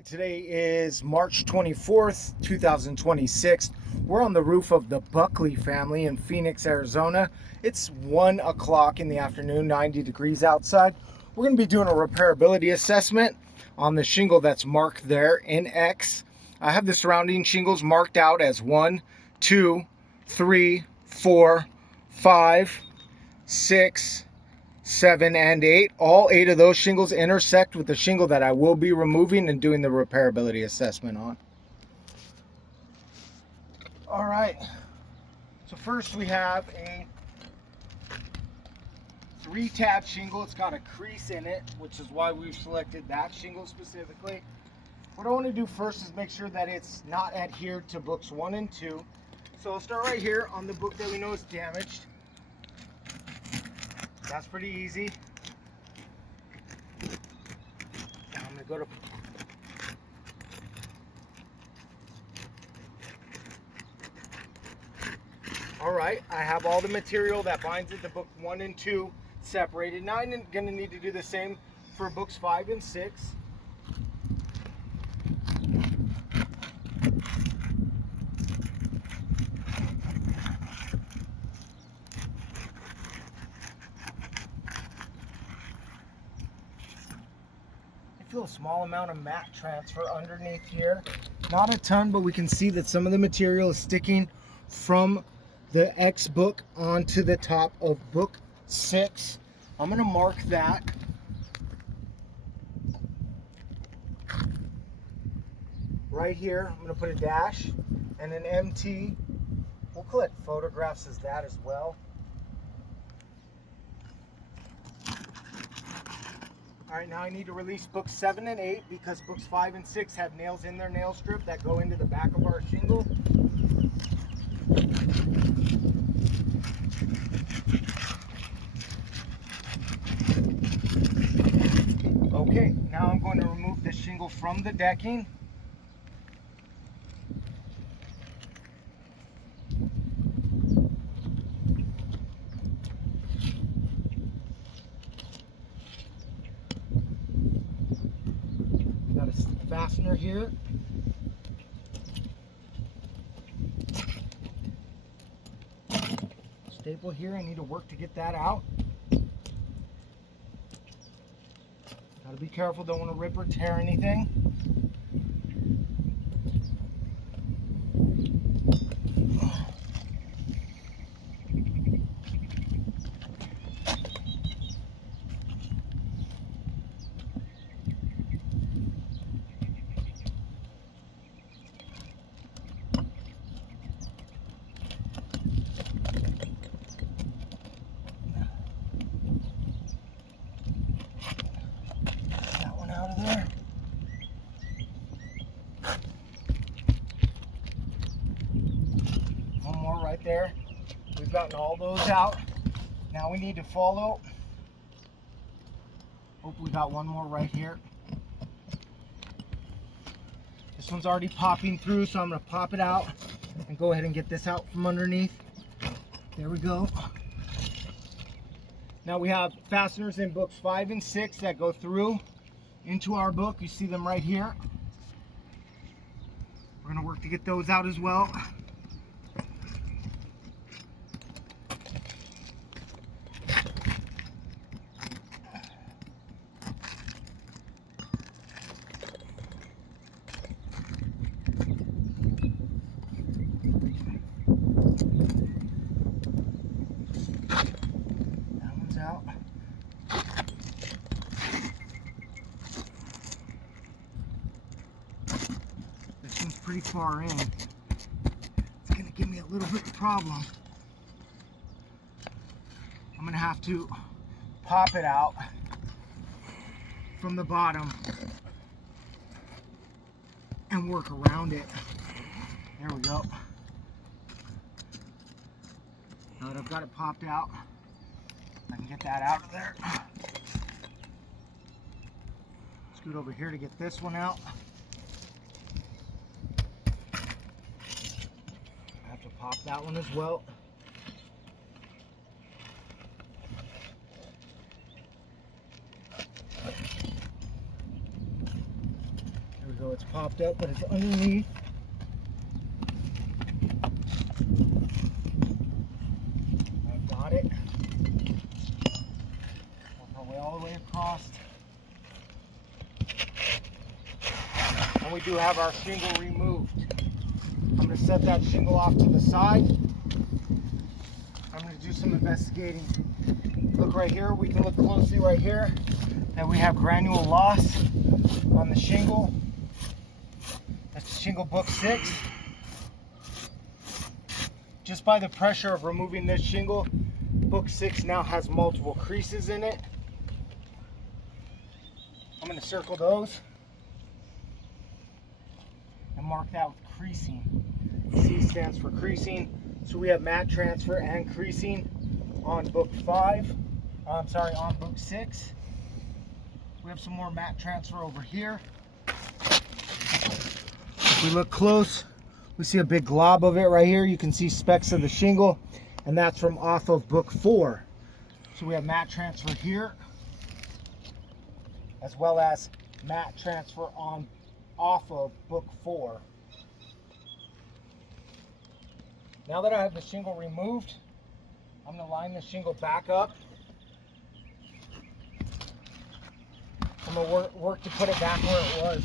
Right, today is March 24th, 2026. We're on the roof of the Buckley family in Phoenix, Arizona. It's 1 o'clock in the afternoon, 90 degrees outside. We're going to be doing a repairability assessment on the shingle that's marked there in X. I have the surrounding shingles marked out as 1, 2, 3, 4, 5, 6, 7, and 8. All 8 of those shingles intersect with the shingle that I will be removing and doing the repairability assessment on. All right, so first we have a 3-tab shingle. It's got a crease in it, which is why we've selected that shingle specifically. What I want to do first is make sure that it's not adhered to books 1 and 2. So I'll start right here on the book that we know is damaged. That's pretty easy. Now I'm going to go to Alright, I have all the material that binds it to book 1 and 2 separated. Now I'm going to need to do the same for books 5 and 6. I feel a small amount of mat transfer underneath here. Not a ton, but we can see that some of the material is sticking from the X book onto the top of book 6. I'm going to mark that. Right here, I'm going to put a dash and an MT. We'll collect photographs as that as well. All right, now I need to release books 7 and 8 because books 5 and 6 have nails in their nail strip that go into the back of our shingle. Okay, now I'm going to remove the shingle from the decking. Got a fastener here. Staple here, I need to work to get that out. Gotta be careful, don't want to rip or tear anything. Out of there. One more right there. We've gotten all those out. Now we need to follow. Hope we got one more right here. This one's already popping through, so I'm going to pop it out and go ahead and get this out from underneath. There we go. Now we have fasteners in books 5 and 6 that go through into our book. You see them right here. We're going to work to get those out as well. That one's out. Pretty far in. It's going to give me a little bit of a problem. I'm going to have to pop it out from the bottom and work around it. There we go. Now that I've got it popped out, I can get that out of there. Scoot over here to get this one out. Pop that one as well. There we go, it's popped up, but it's underneath. I've got it. Work our way all the way across. And we do have our shingle removed. I'm going to set that shingle off to the side. I'm going to do some investigating. Look right here, we can look closely right here that we have granule loss on the shingle. That's shingle book 6. Just by the pressure of removing this shingle, book 6 now has multiple creases in it. I'm going to circle those and mark that with creasing. C stands for creasing. So we have mat transfer and creasing on book 5. On book 6. We have some more mat transfer over here. If we look close, we see a big glob of it right here. You can see specks of the shingle, and that's from off of book 4. So we have mat transfer here, as well as mat transfer off of book 4. Now that I have the shingle removed, I'm going to line the shingle back up. I'm going to work to put it back where it was.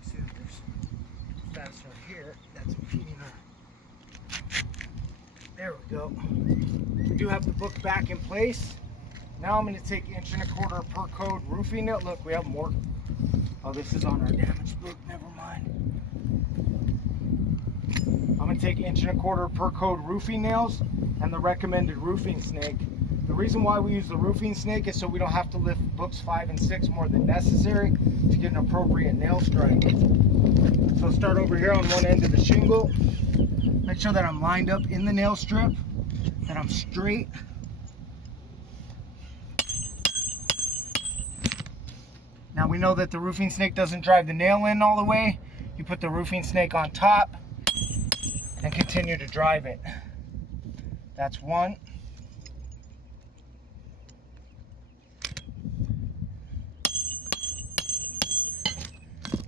See if there's fence right here that's impeding her. There we go. We do have the book back in place. Now I'm going to take 1 1/4 per code roofing nail. Look, we have more. Oh, this is on our damaged book. Never mind. I'm going to take 1 1/4 per code roofing nails and the recommended roofing snake. The reason why we use the roofing snake is so we don't have to lift books 5 and 6 more than necessary to get an appropriate nail strike. So start over here on one end of the shingle. Make sure that I'm lined up in the nail strip, that I'm straight. Now we know that the roofing snake doesn't drive the nail in all the way. You put the roofing snake on top and continue to drive it. That's 1.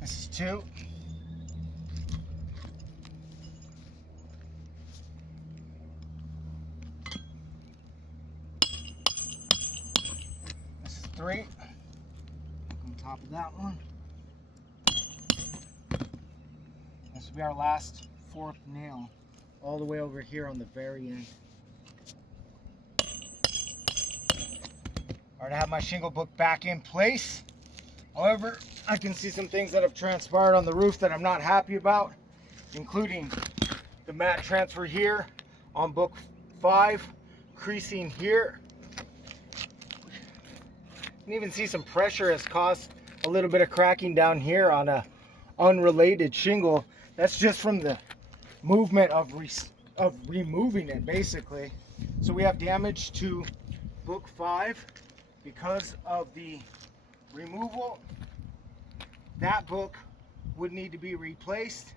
This is 2. This is 3. On top of that one. This will be our last 4th nail, all the way over here on the very end. Alright, I have my shingle book back in place. However, I can see some things that have transpired on the roof that I'm not happy about, including the mat transfer here on book 5, creasing here. You can even see some pressure has caused a little bit of cracking down here on a unrelated shingle. That's just from the movement of removing it, basically. So we have damage to book 5 because of the removal. That book would need to be replaced.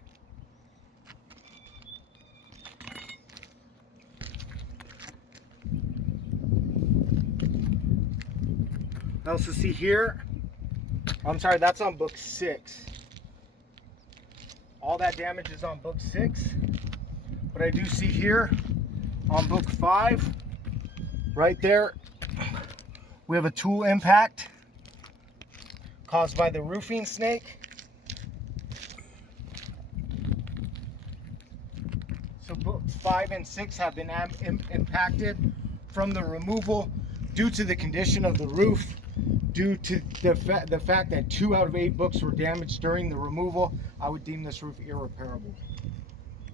I also see here, I'm sorry, that's on book 6. All that damage is on book 6. But I do see here on book 5, right there, we have a tool impact caused by the roofing snake. So books 5 and 6 have been impacted from the removal due to the condition of the roof, due to the fact that 2 out of 8 books were damaged during the removal. I would deem this roof irreparable.